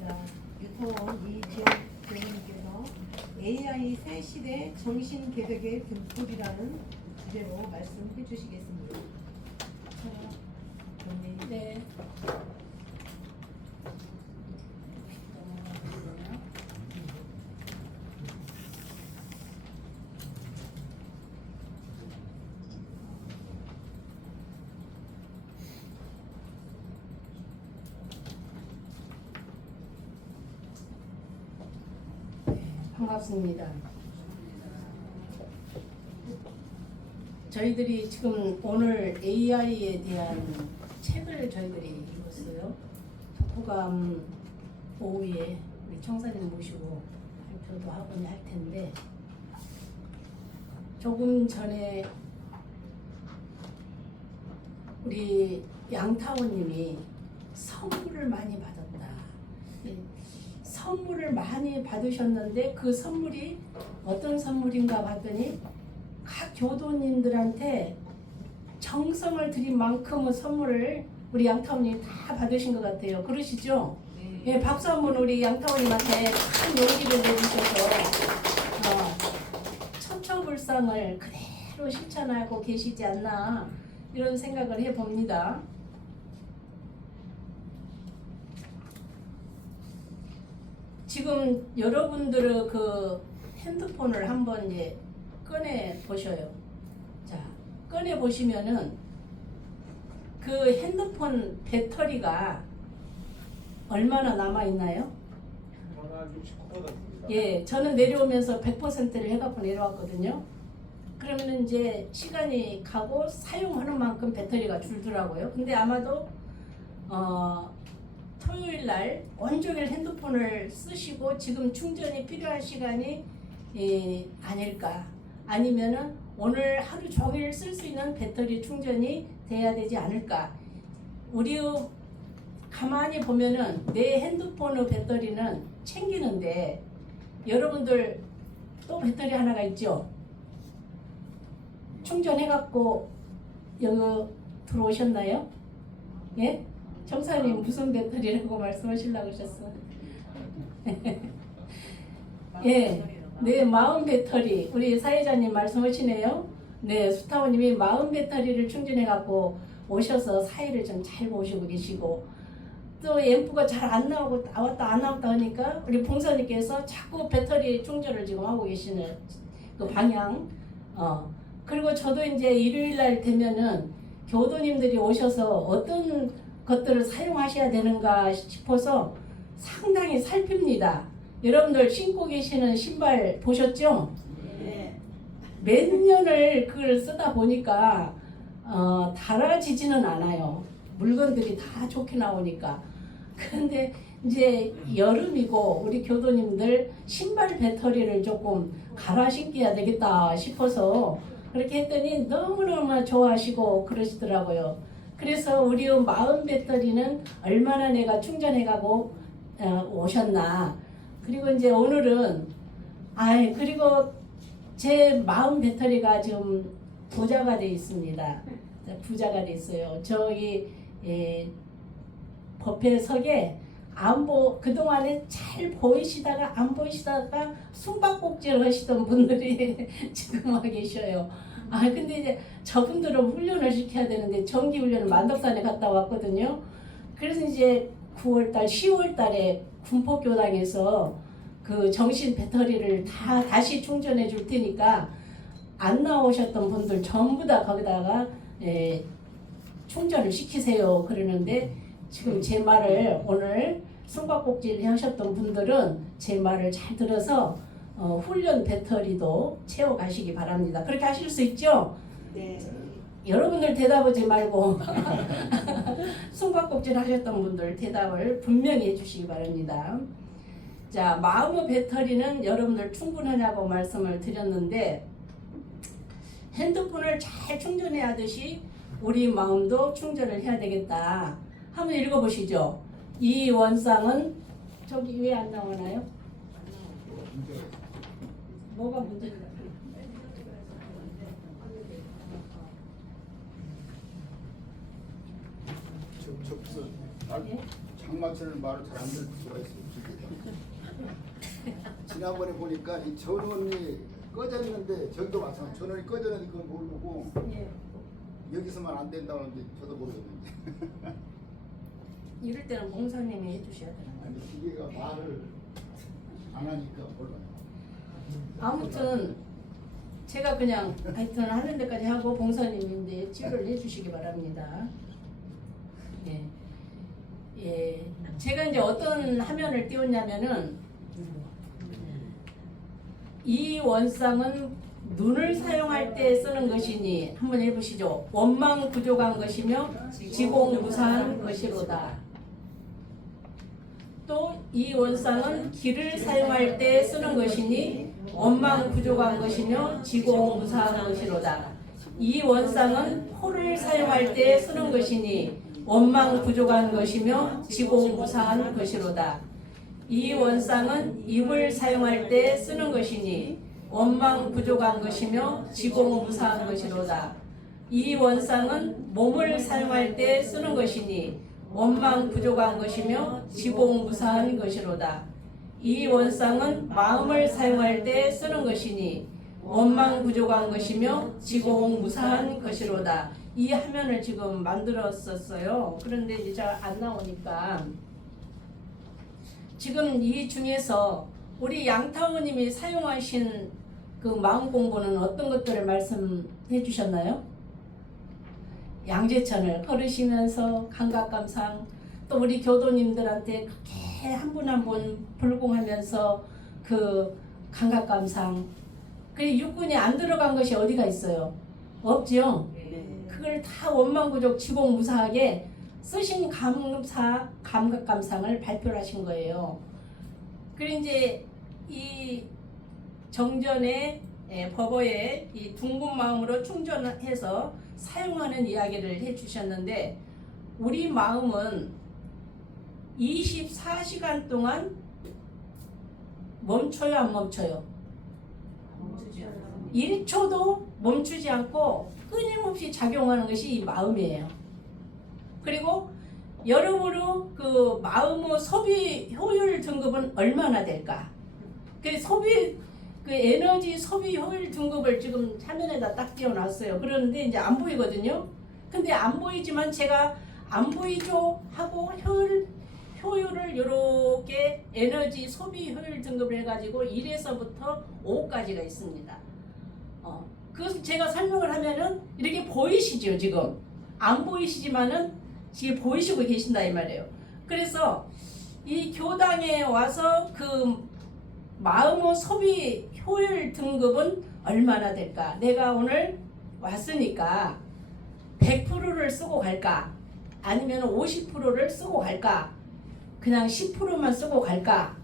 반갑습니다. 유토원 이지영 교수님께서 AI 새 시대 정신 개벽의 등불이라는 주제로 말씀해 주시겠습니다. 네. 반갑습니다. 저희들이 지금 오늘 AI에 대한 책을 저희들이 읽었어요. 독후감 오후에 우리 청사님 모시고 발표도 하고는 할 텐데, 조금 전에 우리 양타원님이 선물을 많이 받았다. 선물을 많이 받으셨는데 그 선물이 어떤 선물인가 봤더니 각 교도님들한테 정성을 들인 만큼의 선물을 우리 양타원님이 다 받으신 것 같아요. 그러시죠? 네. 예, 박수 한번 우리 양타원님한테 큰 용기를 내주셔서 천처불상을 그대로 실천하고 계시지 않나 이런 생각을 해봅니다. 지금 여러분들의 그 핸드폰을 한번 이제 꺼내 보셔요. 자, 꺼내 보시면은 그 핸드폰 배터리가 얼마나 남아 있나요? 저는 한 69%입니다. 예, 저는 내려오면서 100%를 해갖고 내려왔거든요. 그러면 이제 시간이 가고 사용하는 만큼 배터리가 줄더라고요. 근데 아마도 토요일 날 온종일 핸드폰을 쓰시고 지금 충전이 필요한 시간이 아닐까, 아니면은 오늘 하루 종일 쓸 수 있는 배터리 충전이 돼야 되지 않을까. 우리 가만히 보면은 내 핸드폰의 배터리는 챙기는데 여러분들 또 배터리 하나가 있죠. 충전해갖고 여기 들어오셨나요? 예? 정사님 무슨 배터리라고 말씀하시려고 하셨어? 예, 네, 마음 배터리. 우리 사회자님 말씀하시네요. 네, 수타원님이 마음 배터리를 충전해갖고 오셔서 사회를 좀 잘 보시고 계시고, 또 앰프가 잘 안 나오고 나왔다 안 나왔다 하니까 우리 봉사님께서 자꾸 배터리 충전을 지금 하고 계시는 그 방향. 그리고 저도 이제 일요일 날 되면은 교도님들이 오셔서 어떤 것들을 사용하셔야 되는가 싶어서 상당히 살핍니다. 여러분들 신고 계시는 신발 보셨죠? 네. 몇 년을 그걸 쓰다 보니까 닳아지지는 않아요. 물건들이 다 좋게 나오니까. 그런데 이제 여름이고 우리 교도님들 신발 배터리를 조금 갈아 신겨야 되겠다 싶어서 그렇게 했더니 너무너무 좋아하시고 그러시더라고요. 그래서 우리 마음 배터리는 얼마나 내가 충전해가고 오셨나. 그리고 이제 오늘은 그리고 제 마음 배터리가 지금 부자가 돼 있습니다. 부자가 돼 있어요. 저기 법회석에 그동안에 잘 보이시다가 안 보이시다가 숨바꼭질 하시던 분들이 지금 와 계셔요. 근데 이제 저분들은 훈련을 시켜야 되는데 정기 훈련을 만덕산에 갔다 왔거든요. 그래서 이제 9월달, 10월달에 군포교당에서 그 정신 배터리를 다시 충전해 줄 테니까 안 나오셨던 분들 전부 다 거기다가 충전을 시키세요 그러는데, 지금 제 말을 오늘 숨바꼭질 하셨던 분들은 제 말을 잘 들어서 훈련 배터리도 채워 가시기 바랍니다. 그렇게 하실 수 있죠? 네. 여러분들 대답하지 말고 숨바꼭질 하셨던 분들 대답을 분명히 해주시기 바랍니다. 자, 마음의 배터리는 여러분들 충분하냐고 말씀을 드렸는데, 핸드폰을 잘 충전해야 하듯이 우리 마음도 충전을 해야 되겠다. 한번 읽어보시죠. 이 원상은 저기 왜 안 나오나요? 뭐가 문제인가? 접선 예? 강마철 말을 잘 안 들을 수가 있어요. 지난번에 보니까 이 전원이 꺼졌는데 저기도 마찬가지 전원이 꺼졌는데 그걸 모르고 예. 여기서만 안 된다는데 저도 모르겠는데 이럴 때는 봉사님이 해주셔야 되는 거예요. 아니 기계가 말을 안 하니까 몰라요. 아무튼 제가 그냥 하여튼 하는 데까지 하고 봉사님이 이제 치료를 해주시기 바랍니다. 예. 예. 제가 이제 어떤 화면을 띄웠냐면은 이 원상은 눈을 사용할 때 쓰는 것이니 한번 해보시죠. 원망 부족한 것이며 지공무사한 것이로다. 또 이 원상은 기를 사용할 때 쓰는 것이니 원망 부족한 것이며 지공무사한 것이로다. 이 원상은 포를 사용할 때 쓰는 것이니 원망 부족한 것이며 지공무사한 것이로다. 이 원상은 입을 사용할 때 쓰는 것이니 원망 부족한 것이며 지공무사한 것이로다. 이 원상은 몸을 사용할 때 쓰는 것이니 원망 부족한 것이며 지공무사한 것이로다. 이 원상은 마음을 사용할 때 쓰는 것이니 원망 부족한 것이며 지공무사한 것이로다. 이 화면을 지금 만들었었어요. 그런데 이제 잘 안 나오니까 지금 이 중에서 우리 양타우님이 사용하신 그 마음 공부는 어떤 것들을 말씀해 주셨나요? 양재천을 걸으시면서 감각감상, 또 우리 교도님들한테 그렇게 한 분 한 분 불공하면서 그 감각감상, 그 육군이 안 들어간 것이 어디가 있어요? 없죠? 그걸 다 원망부족 지공무사하게 쓰신 감각감상을 발표를 하신 거예요. 그리고 이제 이 정전의 법어에 이 둥근 마음으로 충전해서 사용하는 이야기를 해주셨는데, 우리 마음은 24시간 동안 멈춰요, 안 멈춰요? 1초도 멈추지 않고 끊임없이 작용하는 것이 이 마음이에요. 그리고 여러모로 그 마음의 소비 효율 등급은 얼마나 될까? 그 에너지 소비 효율 등급을 지금 화면에다 딱 띄워놨어요. 그런데 이제 안 보이거든요. 근데 안 보이지만 제가 안 보이죠 하고 효율을 이렇게 에너지 소비 효율 등급을 해가지고 1에서부터 5까지가 있습니다. 그것을 제가 설명을 하면은 이렇게 보이시죠, 지금? 안 보이시지만은 지금 보이시고 계신다 이 말이에요. 그래서 이 교당에 와서 그 마음의 소비 효율 등급은 얼마나 될까? 내가 오늘 왔으니까 100%를 쓰고 갈까? 아니면 50%를 쓰고 갈까? 그냥 10%만 쓰고 갈까?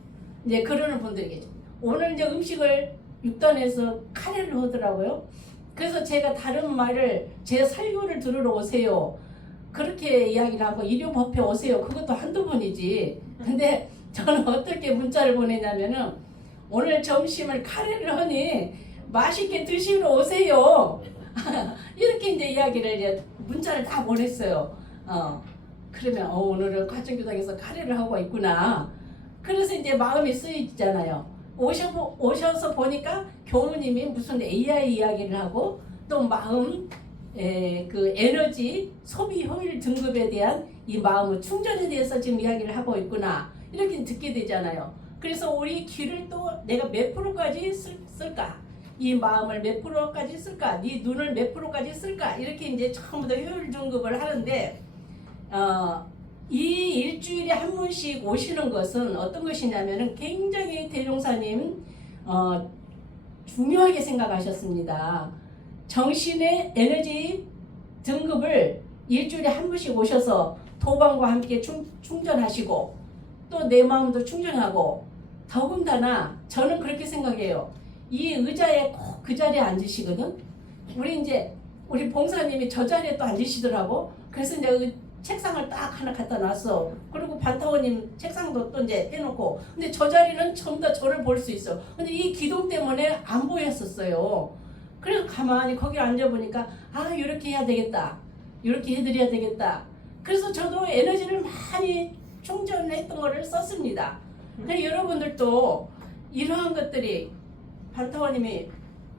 이제 그러는 분들이겠죠. 오늘 이제 음식을 6단에서 카레를 하더라고요. 그래서 제가 다른 말을 제 설교를 들으러 오세요. 그렇게 이야기를 하고 일요법회 오세요. 그것도 한두 번이지. 근데 저는 어떻게 문자를 보내냐면은 오늘 점심을 카레를 하니 맛있게 드시러 오세요. 이렇게 이제 이야기를 이제 문자를 다 보냈어요. 그러면 오늘은 가정교당에서 카레를 하고 있구나. 그래서 이제 마음이 쓰이잖아요. 오셔서 보니까 교무님이 무슨 AI 이야기를 하고 또 마음 그 에너지 소비 효율 등급에 대한 이 마음의 충전에 대해서 지금 이야기를 하고 있구나. 이렇게 듣게 되잖아요. 그래서 우리 귀를 또 내가 몇 프로까지 쓸까? 이 마음을 몇 프로까지 쓸까? 네 눈을 몇 프로까지 쓸까? 이렇게 이제 전부 다 효율 등급을 하는데 이 일주일에 한 번씩 오시는 것은 어떤 것이냐면은 굉장히 대종사님 중요하게 생각하셨습니다. 정신의 에너지 등급을 일주일에 한 번씩 오셔서 도방과 함께 충전하시고 또 내 마음도 충전하고, 더군다나 저는 그렇게 생각해요. 이 의자에 꼭 그 자리에 앉으시거든. 우리 봉사님이 저 자리에 또 앉으시더라고. 그래서 이제 그 책상을 딱 하나 갖다 놨어. 그리고 반타원님 책상도 또 이제 해놓고. 근데 저 자리는 전부 다 저를 볼 수 있어. 근데 이 기둥 때문에 안 보였었어요. 그래서 가만히 거기 앉아보니까 이렇게 해야 되겠다. 이렇게 해드려야 되겠다. 그래서 저도 에너지를 많이 충전했던 거를 썼습니다. 그래서 여러분들도 이러한 것들이 반타원님이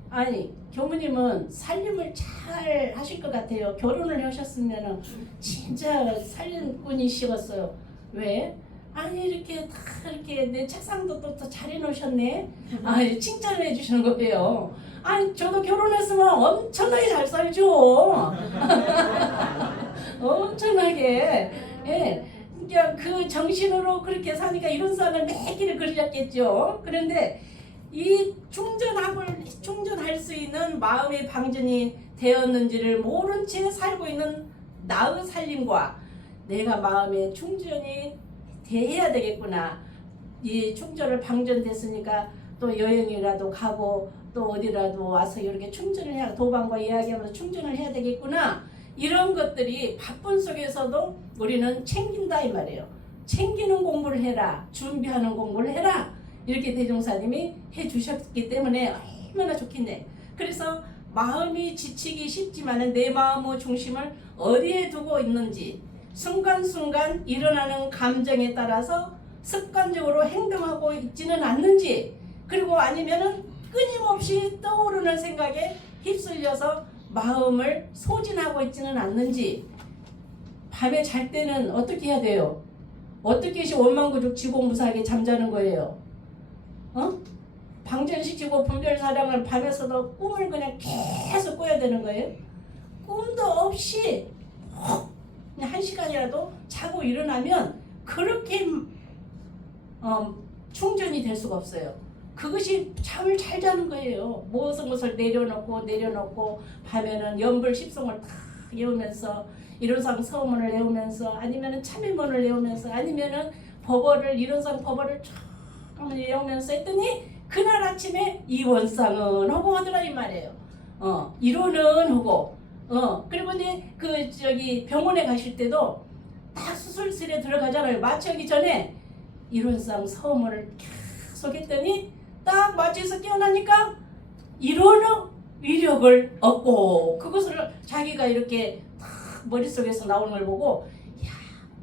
아니 교무님은 살림을 잘 하실 것 같아요. 결혼을 하셨으면 진짜 살림꾼이시겠어요. 왜? 아니 이렇게 다 이렇게 내 책상도 또 잘 해놓으셨네. 아 칭찬을 해주시는 거예요. 아니 저도 결혼했으면 엄청나게 잘 살죠. 엄청나게. 예. 그냥 그 정신으로 그렇게 사니까 이런 쌍을 몇 개를 그리셨겠죠. 그런데 이 충전할 수 있는 마음의 방전이 되었는지를 모른 채 살고 있는 나의 살림과 내가 마음의 충전이 돼야 되겠구나. 이 충전을 방전됐으니까 또 여행이라도 가고 또 어디라도 와서 이렇게 충전을 해야 도방과 이야기하면서 충전을 해야 되겠구나. 이런 것들이 바쁜 속에서도 우리는 챙긴다 이 말이에요. 챙기는 공부를 해라. 준비하는 공부를 해라. 이렇게 대종사님이 해주셨기 때문에 얼마나 좋겠네. 그래서 마음이 지치기 쉽지만은 내 마음의 중심을 어디에 두고 있는지 순간순간 일어나는 감정에 따라서 습관적으로 행동하고 있지는 않는지, 그리고 아니면은 끊임없이 떠오르는 생각에 휩쓸려서 마음을 소진하고 있지는 않는지, 밤에 잘 때는 어떻게 해야 돼요? 어떻게 원망구죽 지공무사하게 잠자는 거예요? 방전시키고 분별사량을 밤에서도 꿈을 그냥 계속 꿔야 되는 거예요? 꿈도 없이 그냥 1시간이라도 자고 일어나면 그렇게 충전이 될 수가 없어요. 그것이 잠을 잘 자는 거예요. 무엇을 내려놓고 밤에는 연불 십송을 다 외우면서 이론상 서문을 외우면서 아니면은 참회문을 외우면서 아니면은 법어를 이론상 법어를 쫙 외우면서 했더니 그날 아침에 이원상은 하고 하더라 이 말이에요. 이론은 하고 그리고 이제 병원에 가실 때도 딱 수술실에 들어가잖아요. 마취하기 전에 이론상 서문을 계속 했더니 딱 마취해서 깨어나니까 이론의 위력을 얻고 그것을 자기가 이렇게 딱 머릿속에서 나오는 걸 보고 야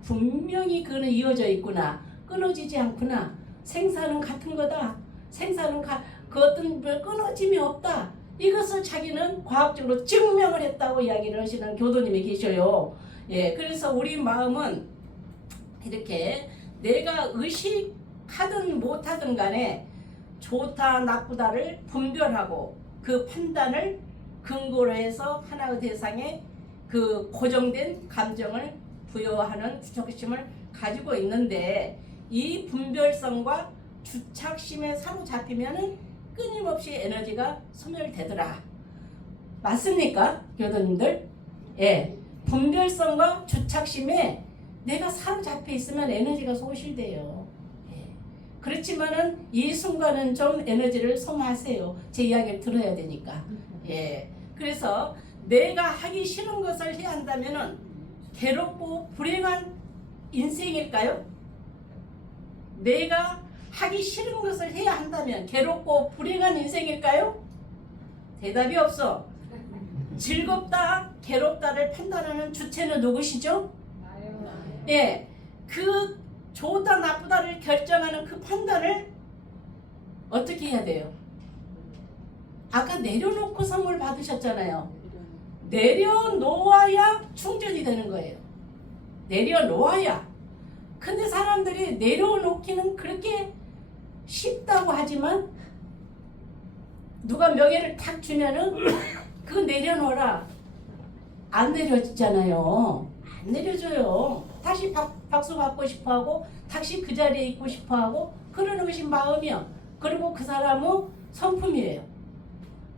분명히 그거는 이어져 있구나. 끊어지지 않구나. 생사는 같은 거다. 생사는 그 어떤 끊어짐이 없다. 이것을 자기는 과학적으로 증명을 했다고 이야기를 하시는 교도님이 계셔요. 예, 그래서 우리 마음은 이렇게 내가 의식하든 못하든 간에 좋다 나쁘다를 분별하고 그 판단을 근거로 해서 하나의 대상에 그 고정된 감정을 부여하는 주착심을 가지고 있는데 이 분별성과 주착심에 사로잡히면은 끊임없이 에너지가 소멸되더라. 맞습니까? 교도님들? 예. 분별성과 주착심에 내가 사로잡혀 있으면 에너지가 소실돼요. 예. 그렇지만은 이 순간은 좀 에너지를 소모하세요. 제 이야기를 들어야 되니까. 예. 그래서 내가 하기 싫은 것을 해야 한다면은 괴롭고 불행한 인생일까요? 내가 하기 싫은 것을 해야 한다면 괴롭고 불행한 인생일까요? 대답이 없어. 즐겁다, 괴롭다를 판단하는 주체는 누구시죠? 예, 그 좋다, 나쁘다를 결정하는 그 판단을 어떻게 해야 돼요? 아까 내려놓고 선물 받으셨잖아요. 내려놓아야 충전이 되는 거예요. 내려놓아야. 근데 사람들이 내려놓기는 그렇게 쉽다고 하지만 누가 명예를 탁 주면은 그거 내려놓아라. 안 내려지잖아요. 안 내려줘요. 다시 박수 받고 싶어하고 다시 그 자리에 있고 싶어하고 그러는 것이 마음이야. 그리고 그 사람의 성품이에요.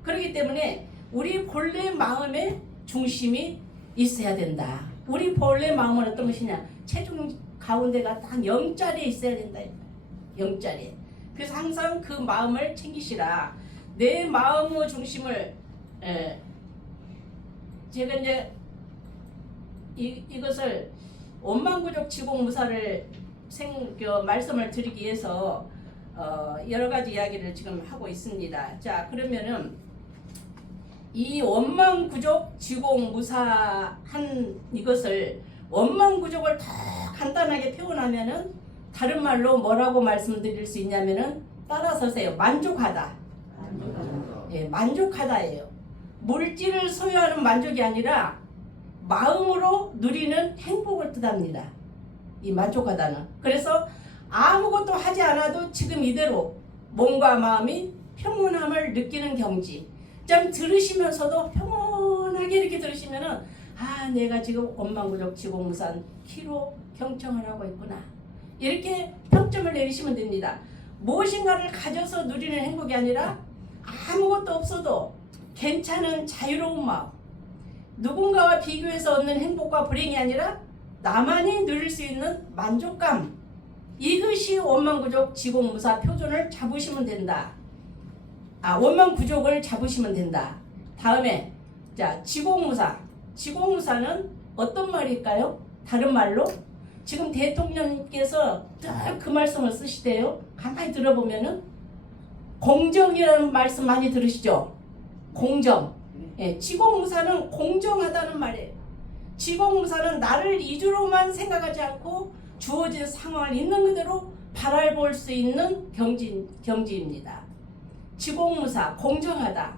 그렇기 때문에 우리 본래 마음의 중심이 있어야 된다. 우리 본래 마음은 어떤 것이냐? 체중 가운데가 딱 0자리에 있어야 된다. 0자리에. 그래서 항상 그 마음을 챙기시라. 내 마음의 중심을 제가 이제 이것을 원망구족 지공무사를 말씀을 드리기 위해서 여러 가지 이야기를 지금 하고 있습니다. 자, 그러면은 이 원망구족 지공무사한 이것을 원망부족을 더 간단하게 표현하면은 다른 말로 뭐라고 말씀드릴 수 있냐면은 따라서세요. 만족하다. 예, 만족하다예요. 물질을 소유하는 만족이 아니라 마음으로 누리는 행복을 뜻합니다. 이 만족하다는. 그래서 아무것도 하지 않아도 지금 이대로 몸과 마음이 평온함을 느끼는 경지. 좀 들으시면서도 평온하게 이렇게 들으시면은 아, 내가 지금 원망부족 지공무산 키로 경청을 하고 있구나. 이렇게 평점을 내리시면 됩니다. 무엇인가를 가져서 누리는 행복이 아니라 아무것도 없어도 괜찮은 자유로운 마음. 누군가와 비교해서 얻는 행복과 불행이 아니라 나만이 누릴 수 있는 만족감. 이것이 원망부족 지공무사 표준을 잡으시면 된다. 원망부족을 잡으시면 된다. 다음에 자, 지공무사. 지공무사는 어떤 말일까요? 다른 말로 지금 대통령님께서 늘 그 말씀을 쓰시대요. 가만히 들어보면은 공정이라는 말씀 많이 들으시죠? 공정. 예, 지공무사는 공정하다는 말이에요. 지공무사는 나를 이주로만 생각하지 않고 주어진 상황을 있는 그대로 바라볼 수 있는 경지입니다. 지공무사, 공정하다.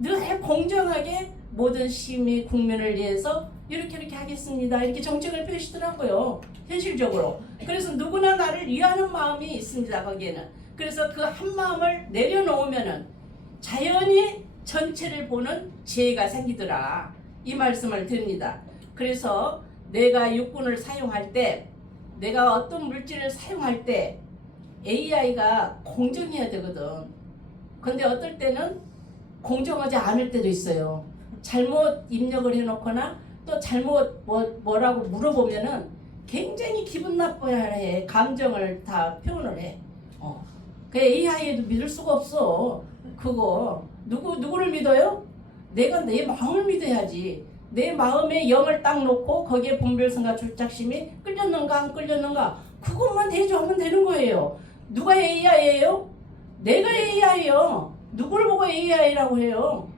늘 공정하게 모든 시민, 국민을 위해서 이렇게 하겠습니다. 이렇게 정책을 펴시더라고요. 현실적으로. 그래서 누구나 나를 위하는 마음이 있습니다. 거기에는. 그래서 그 한 마음을 내려놓으면은 자연히 전체를 보는 지혜가 생기더라. 이 말씀을 드립니다. 그래서 내가 육군을 사용할 때, 내가 어떤 물질을 사용할 때 AI가 공정해야 되거든. 근데 어떨 때는 공정하지 않을 때도 있어요. 잘못 입력을 해놓거나 또 잘못 뭐라고 물어보면은 굉장히 기분 나빠야 해. 감정을 다 표현을 해. 그 AI에도 믿을 수가 없어. 그거 누구를 믿어요? 내가 내 마음을 믿어야지. 내 마음에 영을 딱 놓고 거기에 분별성과 출작심이 끌렸는가 안 끌렸는가 그것만 대조하면 되는 거예요. 누가 AI예요? 내가 AI예요. 누구를 보고 AI라고 해요?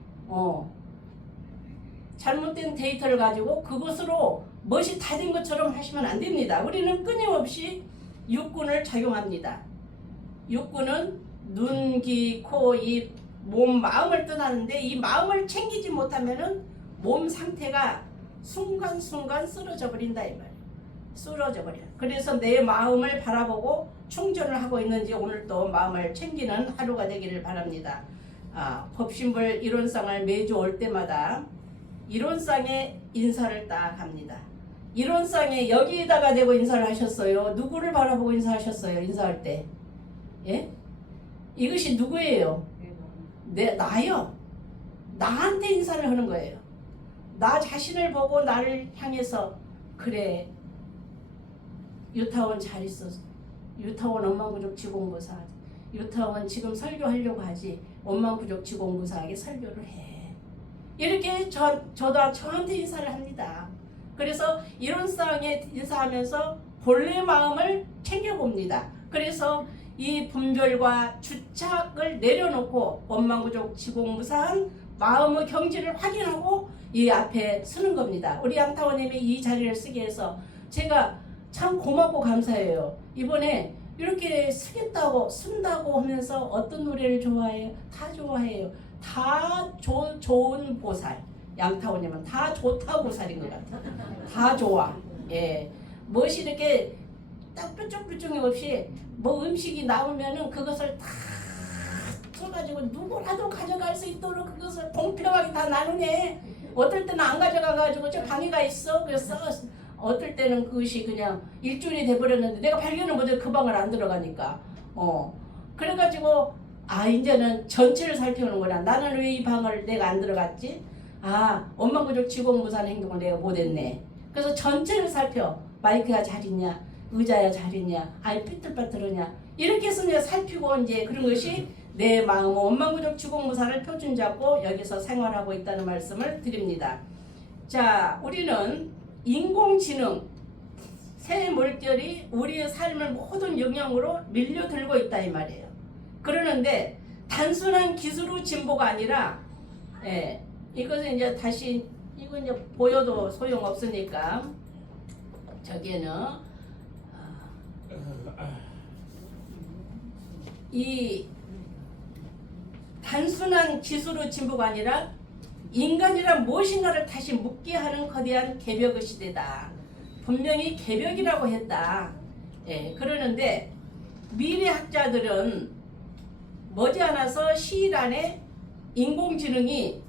잘못된 데이터를 가지고 그것으로 멋이 다 된 것처럼 하시면 안 됩니다. 우리는 끊임없이 육군을 작용합니다. 육군은 눈, 귀, 코, 입, 몸, 마음을 뜻하는데 이 마음을 챙기지 못하면은 몸 상태가 순간순간 쓰러져 버린다 이 말이에요. 쓰러져 버려. 그래서 내 마음을 바라보고 충전을 하고 있는지 오늘 또 마음을 챙기는 하루가 되기를 바랍니다. 법신불 이론상을 매주 올 때마다 이론상에 인사를 딱 합니다. 이론상에 여기에다가 대고 인사를 하셨어요. 누구를 바라보고 인사하셨어요? 인사할 때. 예? 이것이 누구예요? 나요. 나한테 인사를 하는 거예요. 나 자신을 보고 나를 향해서 그래 유타원 잘 있었어. 유타원 원망부족 지공부사. 유타원 지금 설교하려고 하지. 원망부족 지공부사에게 설교를 해. 이렇게 저도 저한테 인사를 합니다. 그래서 이론상에 인사하면서 본래 마음을 챙겨봅니다. 그래서 이 분별과 주착을 내려놓고 원망부족 지공무사한 마음의 경지를 확인하고 이 앞에 서는 겁니다. 우리 양타원님이 이 자리를 쓰게 해서 제가 참 고맙고 감사해요. 이번에 이렇게 쓴다고 하면서 어떤 노래를 좋아해요? 다 좋아해요. 다 좋은 보살. 양타원님은 다 좋다 보살인 것 같아요. 다 좋아. 예. 무엇이 이렇게 딱 뾰족뾰족이 없이 뭐 음식이 나오면은 그것을 다 써가지고 누구라도 가져갈 수 있도록 그것을 공평하게 다 나누네. 어떨 때는 안 가져가가지고 저 방에가 있어. 그래서 어떨 때는 그것이 그냥 일주일이 돼버렸는데 내가 발견을 못해 그 방을 안 들어가니까. 그래가지고 이제는 전체를 살펴보는구나. 나는 왜 이 방을 내가 안 들어갔지? 원망부족 지공무사한 행동을 내가 못했네. 그래서 전체를 살펴. 마이크가 잘 있냐? 의자야 잘 있냐? 삐뚤빠뚤하냐? 이렇게 해서 내가 살피고 이제 그런 것이 내 마음은 원망부족 지공무사를 표준 잡고 여기서 생활하고 있다는 말씀을 드립니다. 자, 우리는 인공지능, 새 물결이 우리의 삶을 모든 영역으로 밀려들고 있다 이 말이에요. 그러는데 단순한 기술의 진보가 아니라 이것은 이제 다시 이거 이제 보여도 소용없으니까 저기에는 이 단순한 기술의 진보가 아니라 인간이란 무엇인가를 다시 묻게 하는 거대한 개벽의 시대다. 분명히 개벽이라고 했다. 예, 그러는데 미래학자들은 머지않아서 시일 안에 인공지능이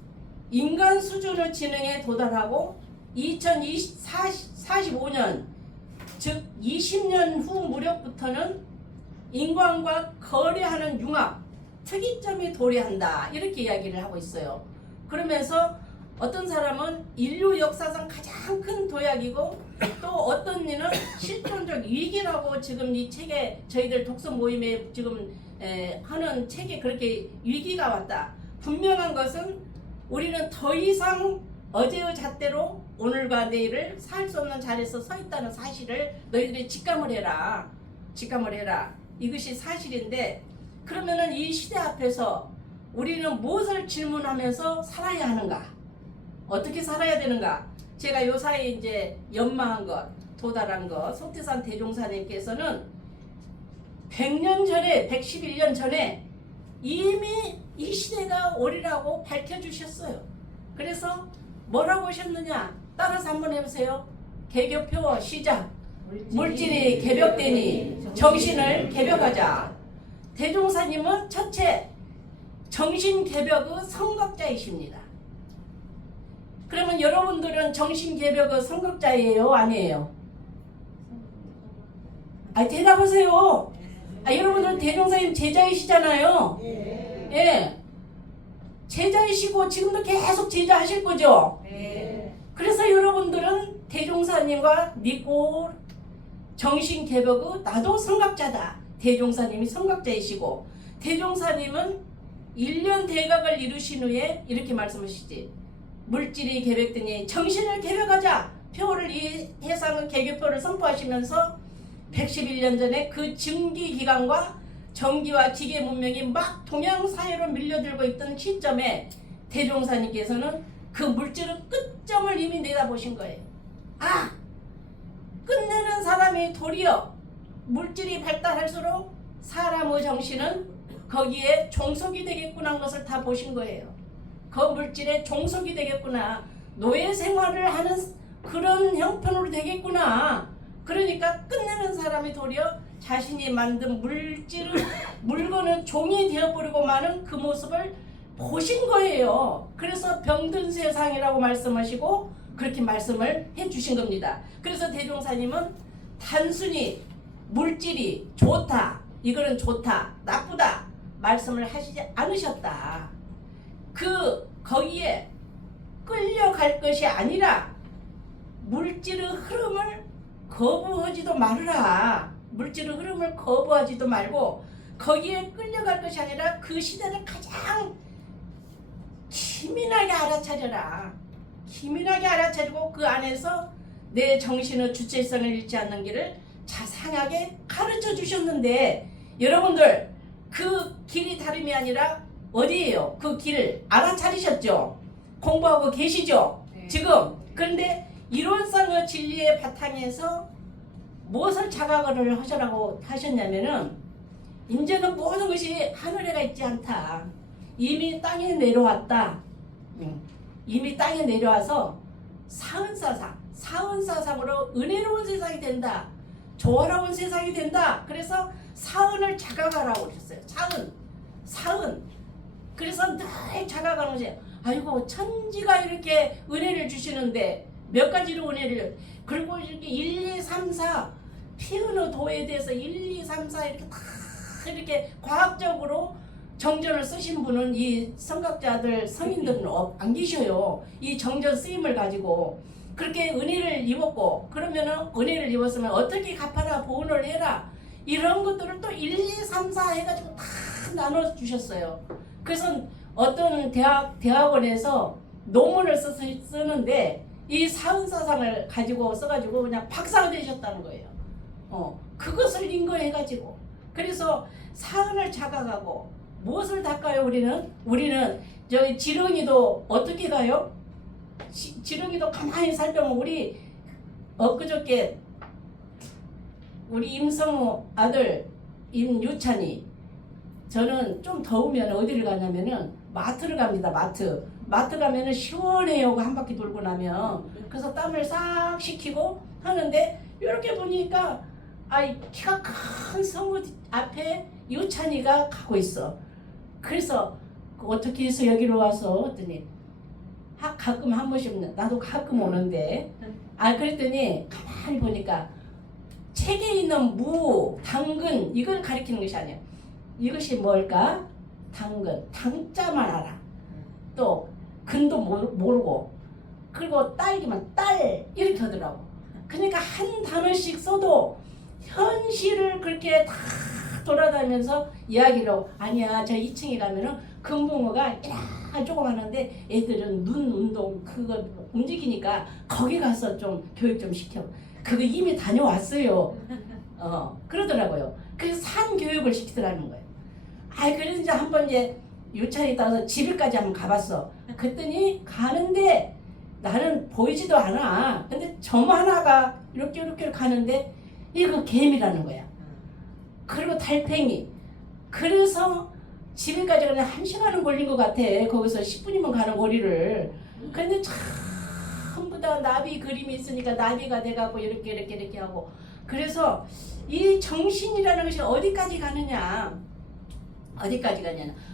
인간 수준의 지능에 도달하고 2045년 즉 20년 후 무렵부터는 인간과 거래하는 융합 특이점에 도래한다 이렇게 이야기를 하고 있어요. 그러면서 어떤 사람은 인류 역사상 가장 큰 도약이고 또 어떤 이는 실존적 위기라고 지금 이 책에 저희들 독서 모임에 지금 하는 책에 그렇게 위기가 왔다. 분명한 것은 우리는 더 이상 어제의 잣대로 오늘과 내일을 살 수 없는 자리에서 서 있다는 사실을 너희들이 직감을 해라. 직감을 해라. 이것이 사실인데 그러면은 이 시대 앞에서 우리는 무엇을 질문하면서 살아야 하는가? 어떻게 살아야 되는가? 제가 요 사이에 이제 연마한 것, 도달한 것, 송태산 대종사님께서는 100년 전에, 111년 전에 이미 이 시대가 오리라고 밝혀주셨어요. 그래서 뭐라고 하셨느냐? 따라서 한번 해보세요. 개교표 시작. 물질이 개벽되니 정신을 개벽하자. 대종사님은 첫째 정신 개벽의 선각자이십니다. 그러면 여러분들은 정신 개벽의 선각자예요? 아니에요? 대답하세요. 여러분들은 대종사님 제자이시잖아요. 예. 제자이시고 지금도 계속 제자하실 거죠? 그래서 여러분들은 대종사님과 믿고 정신 개벽의 나도 선각자다. 대종사님이 선각자이시고 대종사님은 1년 대각을 이루신 후에 이렇게 말씀하시지. 물질이 개벽되니 정신을 개벽하자. 표를 이 해상의 개교표를 선포하시면서 111년 전에 그 증기기관과 전기와 기계 문명이 막 동양사회로 밀려들고 있던 시점에 대종사님께서는 그 물질의 끝점을 이미 내다보신 거예요. 끝내는 사람이 도리어 물질이 발달할수록 사람의 정신은 거기에 종속이 되겠구나 하는 것을 다 보신 거예요. 그 물질에 종속이 되겠구나. 노예 생활을 하는 그런 형편으로 되겠구나. 그러니까 끝내는 사람이 도리어 자신이 만든 물건은 종이 되어버리고 마는 그 모습을 보신 거예요. 그래서 병든 세상이라고 말씀하시고 그렇게 말씀을 해주신 겁니다. 그래서 대종사님은 단순히 물질이 좋다, 이거는 좋다, 나쁘다 말씀을 하시지 않으셨다. 거기에 끌려갈 것이 아니라 물질의 흐름을 거부하지도 말으라. 물질의 흐름을 거부하지도 말고 거기에 끌려갈 것이 아니라 그 시대를 가장 기민하게 알아차려라. 기민하게 알아차리고 그 안에서 내 정신의 주체성을 잃지 않는 길을 자상하게 가르쳐 주셨는데 여러분들 그 길이 다름이 아니라 어디예요? 그 길을 알아차리셨죠? 공부하고 계시죠? 네. 지금. 그런데 이론상의 진리의 바탕에서 무엇을 자각을 하시라고 하셨냐면은 이제는 모든 것이 하늘에가 있지 않다. 이미 땅에 내려왔다. 이미 땅에 내려와서 사은사상으로 은혜로운 세상이 된다. 조화로운 세상이 된다. 그래서 사은을 자각하라고 그랬어요. 사은. 그래서 늘 자각하는 거지. 아이고 천지가 이렇게 은혜를 주시는데 몇 가지로 은혜를 그리고 이렇게 1, 2, 3, 4 피은의 도에 대해서 1, 2, 3, 4 이렇게 다 이렇게 과학적으로 정전을 쓰신 분은 이 성각자들 성인들은 안 계셔요. 이 정전 쓰임을 가지고 그렇게 은혜를 입었고 그러면은 은혜를 입었으면 어떻게 갚아라 보온을 해라 이런 것들을 또 1, 2, 3, 4 해가지고 다 나눠주셨어요. 그래서 어떤 대학원에서 논문을 쓰는데 이 사은사상을 가지고 써가지고 그냥 박사가 되셨다는 거예요. 그것을 인거해가지고 그래서 사은을 자각하고 무엇을 닦아요? 우리는 저희 지렁이도 어떻게 가요? 지렁이도 가만히 살펴보면 우리 엊그저께 우리 임성우 아들 임유찬이 저는 좀 더우면 어디를 가냐면은 마트를 갑니다. 마트 가면은 시원해요. 한 바퀴 돌고 나면. 그래서 땀을 싹 식히고 하는데 이렇게 보니까 아이 키가 큰 성우 앞에 유찬이가 가고 있어. 그래서 어떻게 해서 여기로 와서 했더니 가끔 한 번씩 나도 가끔 오는데 그랬더니 가만히 보니까 책에 있는 무, 당근 이걸 가리키는 것이 아니야. 이것이 뭘까? 당근, 당자만 알아. 또 근도 모르고 그리고 딸기만 딸 이렇게 하더라고. 그러니까 한 단어씩 써도 현실을 그렇게 다 돌아다니면서 이야기를 하고 아니야 저 2층에 가면은 금붕어가 조금 하는데 애들은 눈 운동 그거 움직이니까 거기 가서 좀 교육 좀 시켜. 그거 이미 다녀왔어요. 그러더라고요. 그래서 산 교육을 시키더라는 거예요. 그래서 이제 한번 이제 유찬이 따라서 집에까지 한번 가봤어. 그랬더니 가는데 나는 보이지도 않아. 근데 점 하나가 이렇게 가는데 이거 개미라는 거야. 그리고 달팽이. 그래서 집에까지 그냥 1시간은 걸린 것 같아. 거기서 10분이면 가는 거리를. 근데 전부 다 나비 그림이 있으니까 나비가 돼갖고 이렇게 하고. 그래서 이 정신이라는 것이 어디까지 가느냐.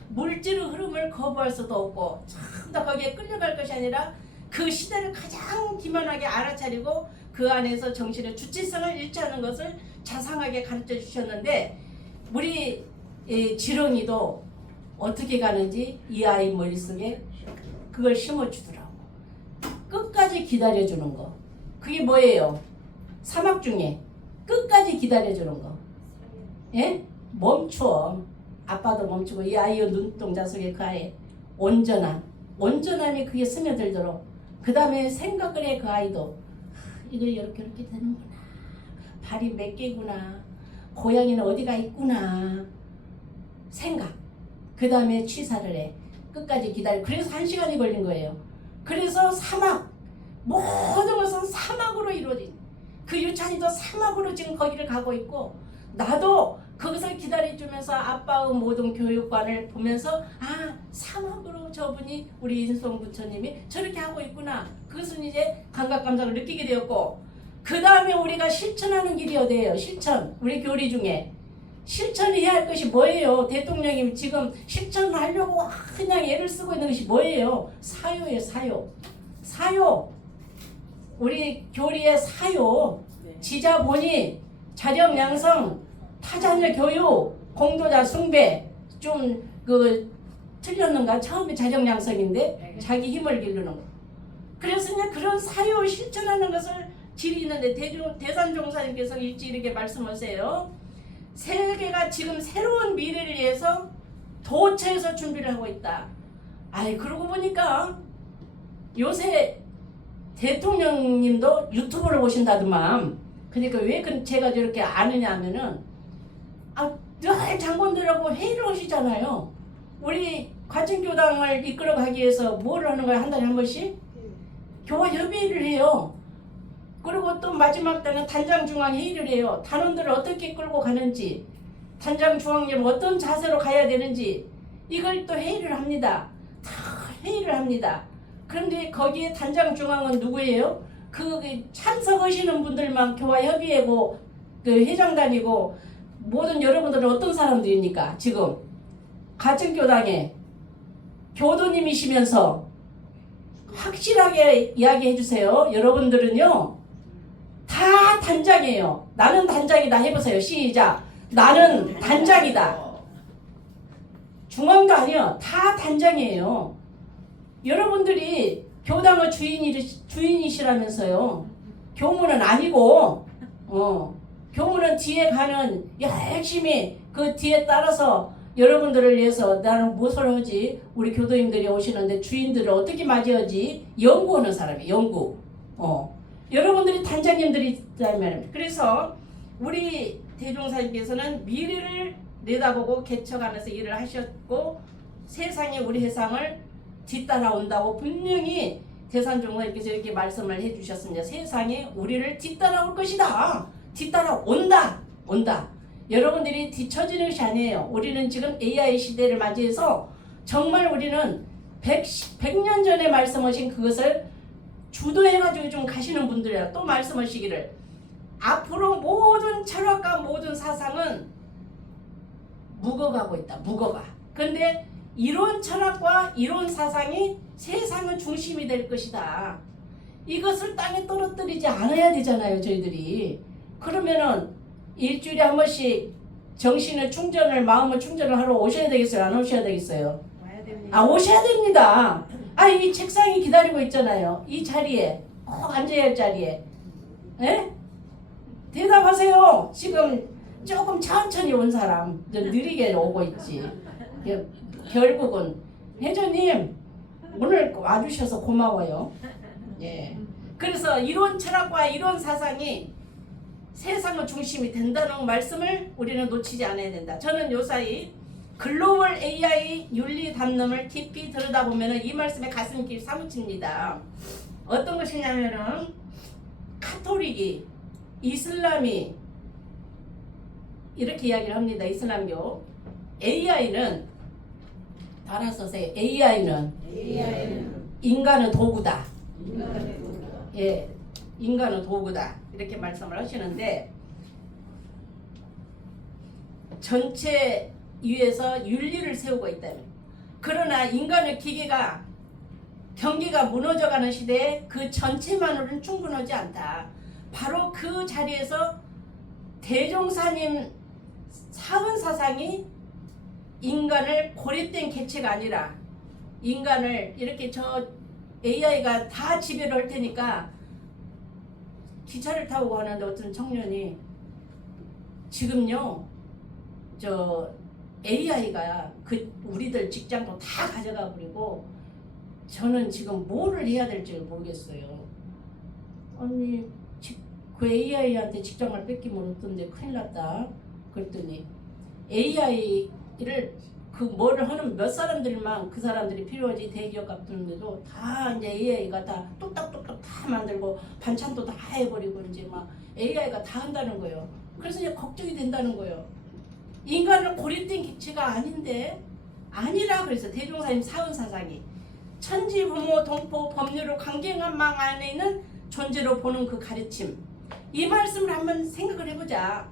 물질의 흐름을 거부할 수도 없고 참 더 거기에 끌려갈 것이 아니라 그 시대를 가장 기만하게 알아차리고 그 안에서 정신의 주체성을 일치하는 것을 자상하게 가르쳐 주셨는데 우리 지렁이도 어떻게 가는지 이 아이 머릿속에 그걸 심어주더라고. 끝까지 기다려주는 거. 그게 뭐예요? 사막 중에 끝까지 기다려주는 거. 예? 멈춰. 아빠도 멈추고 이 아이의 눈동자 속에 그 아이 온전함이 그게 스며들도록 그 다음에 생각을 해. 그 아이도 이거 이렇게 되는구나. 발이 몇 개구나. 고양이는 어디가 있구나. 생각. 그 다음에 취사를 해. 끝까지 기다려. 그래서 1시간이 걸린 거예요. 그래서 사막. 모든 것은 사막으로 이루어진. 그 유찬이도 사막으로 지금 거기를 가고 있고 나도 그것을 기다려주면서 아빠의 모든 교육관을 보면서 사막으로 저분이 우리 인송 부처님이 저렇게 하고 있구나. 그것은 이제 감각감상을 느끼게 되었고 그 다음에 우리가 실천하는 길이 어디예요? 실천. 우리 교리 중에 실천해야 할 것이 뭐예요? 대통령님 지금 실천하려고 그냥 애를 쓰고 있는 것이 뭐예요? 사요예요. 사요. 우리 교리의 사요. 지자본이 자력양성 타자녀 교육, 공도자 숭배 좀 틀렸는가? 처음에 자력양성인데 자기 힘을 기르는 거. 그래서 그냥 그런 사유 실천하는 것을 질이 있는데 대산종사님께서 일찍 이렇게 말씀하세요. 세계가 지금 새로운 미래를 위해서 도처에서 준비를 하고 있다. 그러고 보니까 요새 대통령님도 유튜브를 보신다더만. 그러니까 왜 제가 저렇게 아느냐 하면은 늘 장관들하고 회의를 하시잖아요. 우리 과천교당을 이끌어가기 위해서 뭘 하는 거야? 한 달에 한 번씩? 교화 협의를 해요. 그리고 또 마지막 때는 단장중앙회의를 해요. 단원들을 어떻게 끌고 가는지, 단장중앙님 어떤 자세로 가야 되는지 이걸 또 회의를 합니다. 다 회의를 합니다. 그런데 거기에 단장중앙은 누구예요? 그 참석하시는 분들만 교화협의회고 그 회장단이고 모든 여러분들은 어떤 사람들입니까? 지금 가천교당에 교도님이시면서 확실하게 이야기해 주세요. 여러분들은요 다 단장이에요. 나는 단장이다 해보세요. 시작. 나는 단장이다. 중앙도 아니요. 다 단장이에요. 여러분들이 교당의 주인이시라면서요. 교무는 아니고 교무는 뒤에 가는 열심히 그 뒤에 따라서 여러분들을 위해서 나는 무엇을 하지? 우리 교도님들이 오시는데 주인들을 어떻게 맞이하지? 연구하는 사람이 연구. 여러분들이 단장님들이라면 그래서 우리 대종사님께서는 미래를 내다보고 개척하면서 일을 하셨고 세상이 우리 세상을 뒤따라온다고 분명히 대산종사님께서 이렇게 말씀을 해주셨습니다. 세상이 우리를 뒤따라올 것이다. 뒤따라온다. 온다. 여러분들이 뒤처지는 것이 아니에요. 우리는 지금 AI 시대를 맞이해서 정말 우리는 100년 전에 말씀하신 그것을 주도해가지고 좀 가시는 분들이라 또 말씀하시기를 앞으로 모든 철학과 모든 사상은 묵어가고 있다. 묵어가. 그런데 이론 철학과 이론 사상이 세상의 중심이 될 것이다. 이것을 땅에 떨어뜨리지 않아야 되잖아요. 저희들이. 그러면은 일주일에 한 번씩 정신의 충전을 마음의 충전을 하러 오셔야 되겠어요? 안 오셔야 되겠어요? 와야 됩니다. 아 오셔야 됩니다. 이 책상이 기다리고 있잖아요. 이 자리에 꼭 앉아야 할 자리에. 에? 대답하세요. 지금 조금 천천히 온 사람 좀 느리게 오고 있지. 결국은 회장님 오늘 와주셔서 고마워요. 예. 그래서 이론 철학과 이론 사상이 세상의 중심이 된다는 말씀을 우리는 놓치지 않아야 된다. 저는 요사이 글로벌 AI 윤리 담론을 깊이 들여다보면 이 말씀에 가슴이 사무칩니다. 어떤 것이냐면은 카톨릭이 이슬람이 이렇게 이야기를 합니다. 이슬람교 AI는 따라서세요. AI는 인간의 도구다. 예, 인간의 도구다. 이렇게 말씀을 하시는데 전체 위에서 윤리를 세우고 있다면 그러나 인간의 기계가 경기가 무너져가는 시대에 그 전체만으로는 충분하지 않다. 바로 그 자리에서 대종사님 사원사상이 인간을 고립된 개체가 아니라 인간을 이렇게 저 AI가 다 지배를 할 테니까 기차를 타고 가는데 어떤 청년이 지금요 저 AI가 그 우리들 직장도 다 가져가 버리고 저는 지금 뭐를 해야 될지 모르겠어요. 아니 그 AI한테 직장을 뺏기면 어떤데 큰일 났다. 그랬더니 AI를 그 뭐를 하는 몇 사람들만 그 사람들이 필요하지 대기업 같은데도 다 이제 AI가 다 뚝딱뚝딱 다 만들고 반찬도 다 해버리고 이제 막 AI가 다 한다는 거예요. 그래서 이제 걱정이 된다는 거예요. 인간은 고립된 기체가 아닌데 아니라 그래서 대종사님 사원사상이 천지부모 동포 법률로 강경한 망 안에 있는 존재로 보는 그 가르침 이 말씀을 한번 생각을 해보자.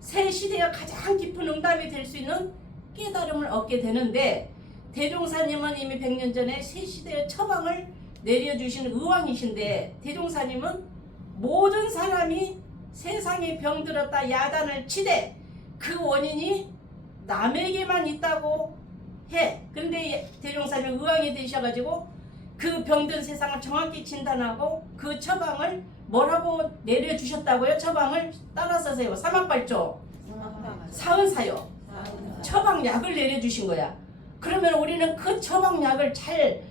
새 시대가 가장 깊은 응답이 될 수 있는 깨달음을 얻게 되는데 대종사님은 이미 100년 전에 새 시대의 처방을 내려주신 의왕이신데 대종사님은 모든 사람이 세상에 병들었다 야단을 치되 그 원인이 남에게만 있다고 해. 그런데 대종사님 의왕이 되셔가지고 그 병든 세상을 정확히 진단하고 그 처방을 뭐라고 내려주셨다고요? 처방을 따라서세요. 사막발조 사은사요. 처방약을 내려주신 거야. 그러면 우리는 그 처방약을 잘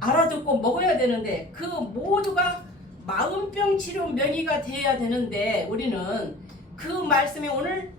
알아듣고 먹어야 되는데 그 모두가 마음병 치료 명의가 돼야 되는데 우리는 그 말씀에 오늘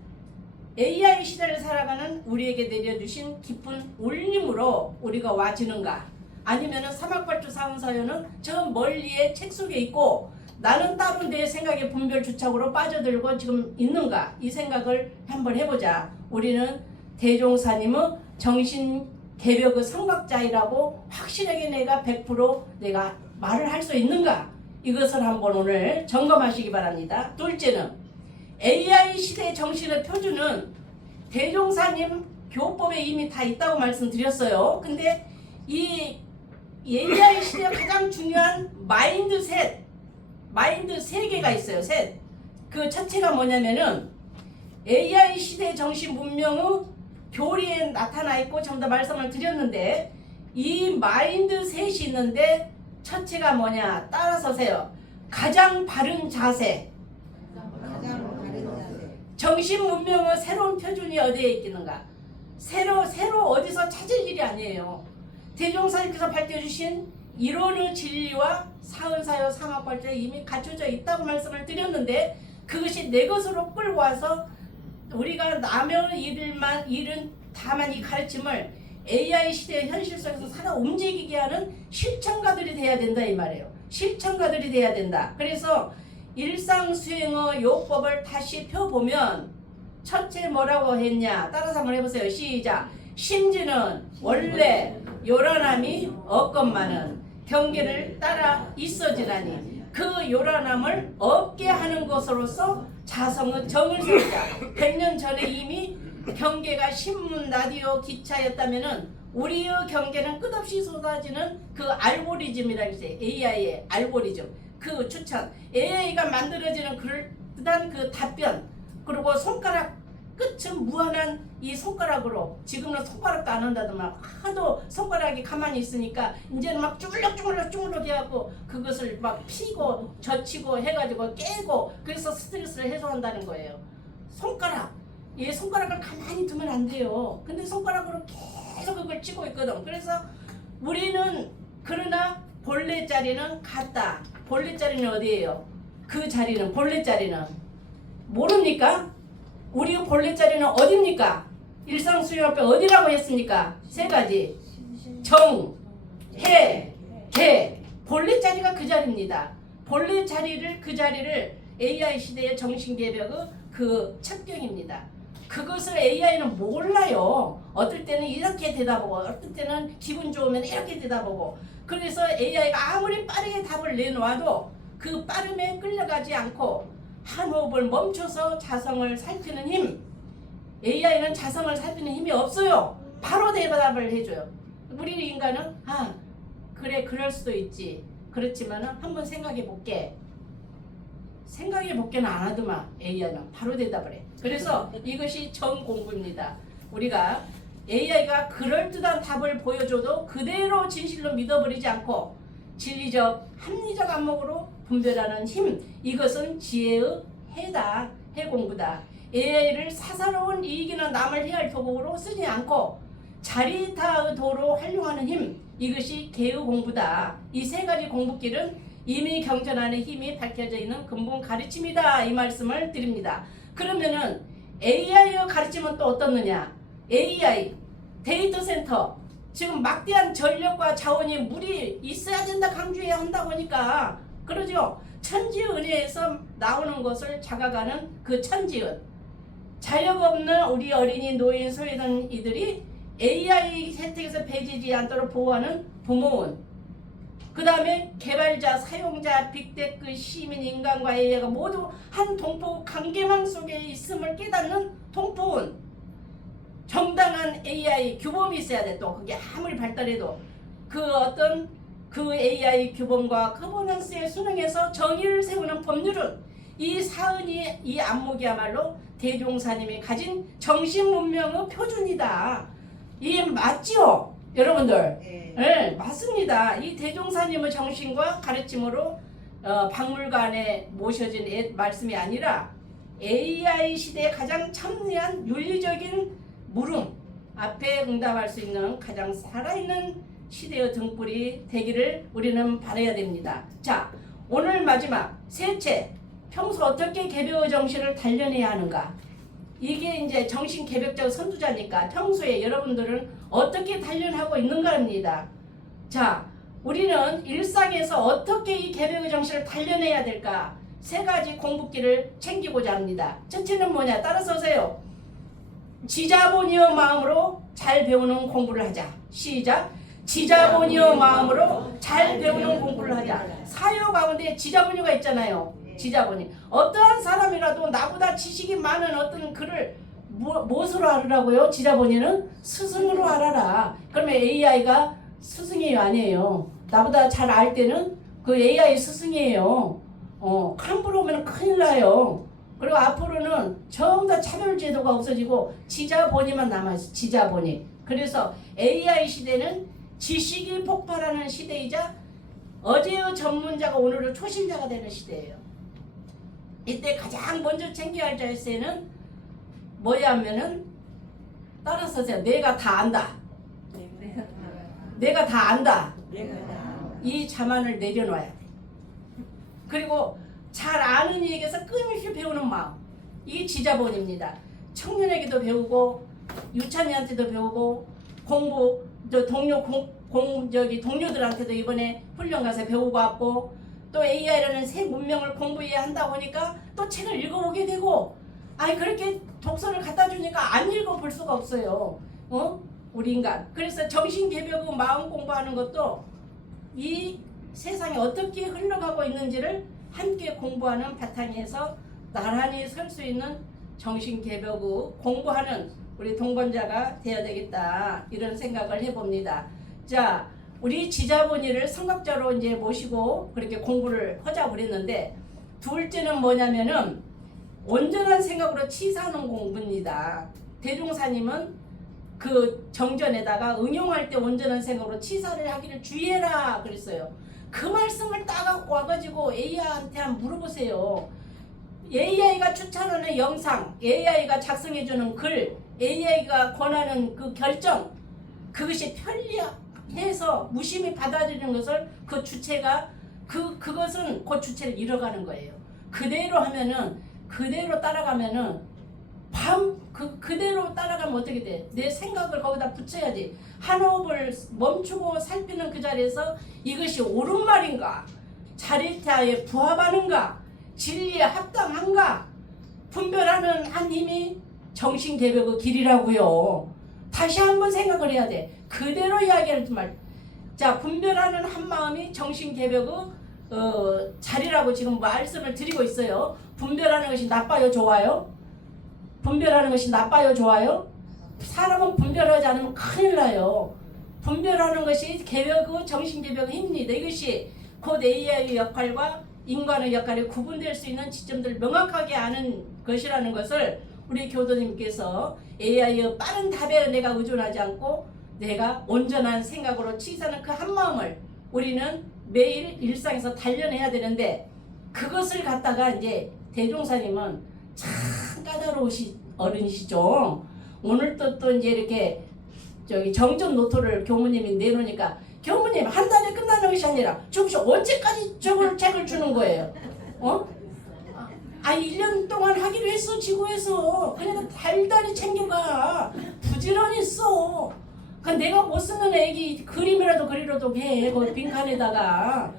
AI 시대를 살아가는 우리에게 내려주신 깊은 울림으로 우리가 와주는가 아니면은 사막발주 사원사연은 저 멀리에 책 속에 있고 나는 따로 내 생각의 분별 주착으로 빠져들고 지금 있는가 이 생각을 한번 해보자. 우리는 대종사님의 정신 개벽의 성각자이라고 확실하게 내가 100% 내가 말을 할 수 있는가 이것을 한번 오늘 점검하시기 바랍니다. 둘째는 AI 시대의 정신의 표준은 대종사님 교법에 이미 다 있다고 말씀드렸어요. 근데 이 AI 시대의 가장 중요한 마인드셋 마인드 세 개가 있어요. 셋. 그 첫째가 뭐냐면은 AI 시대 정신 문명의 교리에 나타나 있고 전부 다 말씀을 드렸는데 이 마인드 셋이 있는데 첫째가 뭐냐 따라서세요. 가장 바른 자세. 정신 문명의 새로운 표준이 어디에 있겠는가? 새로 어디서 찾을 일이 아니에요. 대종사님께서 밝혀주신 이론의 진리와 사은사요 상학발전에 이미 갖춰져 있다고 말씀을 드렸는데 그것이 내 것으로 끌고 와서 우리가 남의 일은 다만 이 가르침을 AI 시대의 현실 속에서 살아 움직이게 하는 실천가들이 돼야 된다 이 말이에요. 실천가들이 돼야 된다. 그래서 일상 수행의 요법을 다시 펴보면 첫째 뭐라고 했냐? 따라서 한번 해보세요. 시작. 심지는 원래 요란함이 없건만은 경계를 따라 있어지나니 그 요란함을 없게 하는 것으로서 자성은 정을 세우자. 100년 전에 이미 경계가 신문, 라디오, 기차였다면은 우리의 경계는 끝없이 쏟아지는 그 알고리즘이라고 있어요. AI의 알고리즘. 그 추천. AI가 만들어지는 그럴듯한 그 답변. 그리고 손가락 끝은 무한한 이 손가락으로 지금은 손가락도 안 한다더만 하도 손가락이 가만히 있으니까 이제는 막 쭈물럭 해갖고 그것을 막 피고 젖히고 해가지고 깨고 그래서 스트레스를 해소한다는 거예요. 손가락. 이 손가락을 가만히 두면 안 돼요. 근데 손가락으로 계속 그걸 치고 있거든. 그래서 우리는 그러나 본래 자리는 같다. 본래 자리는 어디예요? 그 자리는 본래 자리는 모릅니까? 우리 본래 자리는 어디입니까? 일상수용합법 어디라고 했습니까? 세 가지. 정, 해, 개. 본래 자리가 그 자리입니다. 본래 자리를 그 자리를 AI 시대의 정신개벽의 그 첩경입니다. 그것을 AI는 몰라요. 어떨 때는 이렇게 대답하고 어떨 때는 기분 좋으면 이렇게 대답하고 그래서 AI가 아무리 빠르게 답을 내놓아도 그 빠름에 끌려가지 않고 한 호흡을 멈춰서 자성을 살피는 힘. AI는 자성을 살피는 힘이 없어요. 바로 대답을 해줘요. 우리 인간은 그래 그럴 수도 있지. 그렇지만은 한번 생각해 볼게. 생각해 볼게는 안 하더만 AI는 바로 대답을 해. 그래서 이것이 정공부입니다. 우리가 AI가 그럴듯한 답을 보여줘도 그대로 진실로 믿어버리지 않고 진리적, 합리적 안목으로 분별하는 힘. 이것은 지혜의 해다. 해공부다. AI를 사사로운 이익이나 남을 해할 도구로 쓰지 않고 자리타의 도로 활용하는 힘. 이것이 개의 공부다. 이 세 가지 공부길은 이미 경전안의 힘이 밝혀져 있는 근본 가르침이다. 이 말씀을 드립니다. 그러면은 AI의 가르침은 또 어떻느냐? AI 데이터 센터 지금 막대한 전력과 자원이 물이 있어야 된다 강조해야 한다고 하니까 그러죠. 천지의 은혜에서 나오는 것을 자각하는 그 천지은 자력 없는 우리 어린이 노인 소외된 이들이 AI 혜택에서 배제되지 않도록 보호하는 부모원 그 다음에 개발자, 사용자, 빅테크, 시민, 인간과 AI가 모두 한 동포 관계망 속에 있음을 깨닫는 동포원 정당한 AI 규범이 있어야 돼. 또 그게 아무리 발달해도 그 어떤 그 AI 규범과 거버넌스에 순응해서 정의를 세우는 법률은 이 사은이 이 안목이야말로 대종사님이 가진 정신 문명의 표준이다. 이게 맞지요, 여러분들? 네, 맞습니다. 이 대종사님의 정신과 가르침으로 박물관에 모셔진 말씀이 아니라 AI 시대의 가장 참여한 윤리적인 물음 앞에 응답할 수 있는 가장 살아있는 시대의 등불이 되기를 우리는 바라야 됩니다. 자, 오늘 마지막 셋째, 평소 어떻게 개벽의 정신을 단련해야 하는가? 이게 이제 정신 개벽적 선두자니까 평소에 여러분들은 어떻게 단련하고 있는가입니다. 자, 우리는 일상에서 어떻게 이 개벽의 정신을 단련해야 될까? 세 가지 공부길을 챙기고자 합니다. 첫째는 뭐냐? 따라서 오세요. 지자본이여 마음으로 잘 배우는 공부를 하자. 시작. 지자본이여 마음으로 잘 배우는 공부를 하자. 사유 가운데 지자본이가 있잖아요. 지자본이. 어떠한 사람이라도 나보다 지식이 많은 어떤 글을 무엇으로 알으라고요? 지자본이는 스승으로 알아라. 그러면 AI가 스승이에요, 아니에요? 나보다 잘 알 때는 그 AI 스승이에요. 함부로 오면 큰일 나요. 그리고 앞으로는 전부 다 차별제도가 없어지고 지자본이만 남아있어. 지자본이. 그래서 AI 시대는 지식이 폭발하는 시대이자 어제의 전문자가 오늘의 초심자가 되는 시대예요. 이때 가장 먼저 챙겨야 할 자세는 뭐야 하면은 따라서세요. 내가 다 안다. 내가 다 안다. 이 자만을 내려놔야 돼. 그리고 잘 아는 이에게서 끊임없이 배우는 마음. 이게 지자본입니다. 청년에게도 배우고 유찬이한테도 배우고 공부 동료들한테도 이번에 훈련 가서 배우고 왔고 또 AI라는 새 문명을 공부해야 한다고 하니까 또 책을 읽어보게 되고 아니 그렇게 독서를 갖다 주니까 안 읽어볼 수가 없어요. 우리 인간. 그래서 정신개벽은 마음 공부하는 것도 이 세상이 어떻게 흘러가고 있는지를 함께 공부하는 바탕에서 나란히 설 수 있는 정신개벽의 공부하는 우리 동반자가 되어야 되겠다, 이런 생각을 해봅니다. 자, 우리 지자본이를 성각자로 이제 모시고 그렇게 공부를 하자고 그랬는데, 둘째는 뭐냐면은 온전한 생각으로 치사하는 공부입니다. 대종사님은 그 정전에다가 응용할 때 온전한 생각으로 치사를 하기를 주의해라 그랬어요. 그 말씀을 따갖고 와가지고 AI한테 한번 물어보세요. AI가 추천하는 영상, AI가 작성해주는 글, AI가 권하는 그 결정, 그것이 편리해서 무심히 받아들이는 것을 그 주체가 그것은 그 주체를 잃어가는 거예요. 그대로 하면은, 그대로 따라가면은 그대로 따라가면 어떻게 돼? 내 생각을 거기다 붙여야지. 한 호흡을 멈추고 살피는 그 자리에서 이것이 옳은 말인가, 자리타에 부합하는가, 진리에 합당한가 분별하는 한 힘이 정신개벽의 길이라고요. 다시 한번 생각을 해야 돼. 그대로 이야기하지 말. 자, 분별하는 한 마음이 정신개벽의 자리라고 지금 말씀을 드리고 있어요. 분별하는 것이 나빠요, 좋아요? 분별하는 것이 나빠요, 좋아요? 사람은 분별하지 않으면 큰일 나요. 분별하는 것이 개벽의 정신개벽의 힘입니다. 이것이 곧 AI의 역할과 인간의 역할이 구분될 수 있는 지점들을 명확하게 아는 것이라는 것을 우리 교도님께서 AI의 빠른 답에 내가 의존하지 않고 내가 온전한 생각으로 치사는 그 한마음을 우리는 매일 일상에서 단련해야 되는데, 그것을 갖다가 이제 대종사님은 참 까다로우신 어른이시죠. 오늘 또 이제 이렇게 정전 노트를 교무님이 내놓으니까, 교무님 한 달에 끝나는 것이 아니라 저것이 언제까지 저걸 책을 주는 거예요? 1년 동안 하기로 했어, 지구에서. 그러니까 달달이 챙겨가. 부지런히 써. 내가 못 쓰는 애기 그림이라도 그리려도 해, 그 빈칸에다가.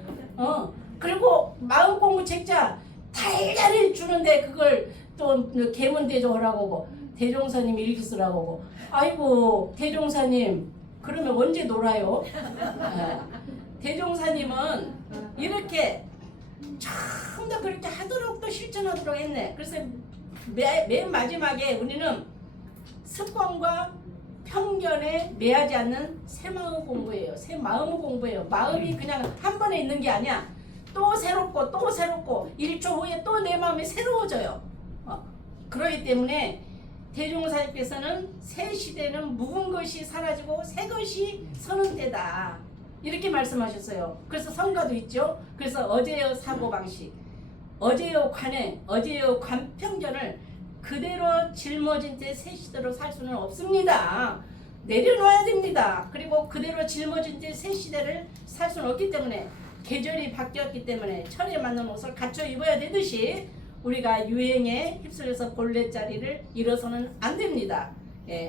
그리고 마음 공부 책자 달달이 주는데 그걸 또 계문대조 하라고 대종사님 일기 쓰라고. 아이고 대종사님, 그러면 언제 놀아요? 대종사님은 이렇게 처음부터 그렇게 하도록 또 실천하도록 했네. 그래서 맨 마지막에 우리는 습관과 편견에 매하지 않는 새 마음 공부예요. 새 마음 공부예요. 마음이 그냥 한 번에 있는 게 아니야. 또 새롭고 또 새롭고 1초 후에 또 내 마음이 새로워져요. 그렇기 때문에 대종사님께서는 새 시대는 묵은 것이 사라지고 새 것이 서는 때다, 이렇게 말씀하셨어요. 그래서 성가도 있죠. 그래서 어제의 사고방식, 어제의 관행, 어제의 관편견을 그대로 짊어진 채 새 시대로 살 수는 없습니다. 내려놔야 됩니다. 그리고 그대로 짊어진 채 새 시대를 살 수는 없기 때문에, 계절이 바뀌었기 때문에 철에 맞는 옷을 갖춰 입어야 되듯이 우리가 유행에 휩쓸려서 본래 자리를 잃어서는 안 됩니다.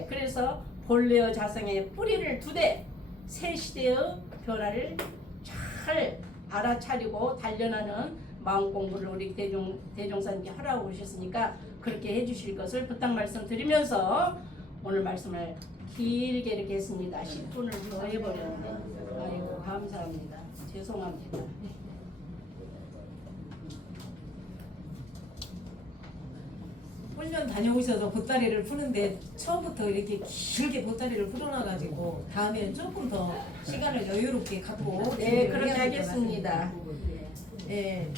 그래서 본래의 자성의 뿌리를 두되 새 시대의 변화를 잘 알아차리고 단련하는 마음 공부를 우리 대종사님께 하라고 오셨으니까 그렇게 해주실 것을 부탁 말씀드리면서 오늘 말씀을 길게 이렇게 했습니다. 10분을 더 해버렸는데, 아이고 감사합니다. 죄송합니다. 훈련 다녀오셔서 보따리를 푸는데 처음부터 이렇게 길게 보따리를 풀어놔가지고 다음에는 조금 더 시간을 여유롭게 갖고 네, 그렇게 하겠습니다. 네,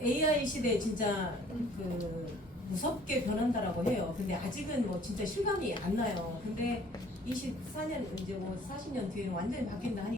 AI 시대 진짜 그 무섭게 변한다라고 해요. 근데 아직은 뭐 진짜 실감이 안 나요. 근데 24년 이제 뭐 40년 뒤에는 완전히 바뀐다 하니.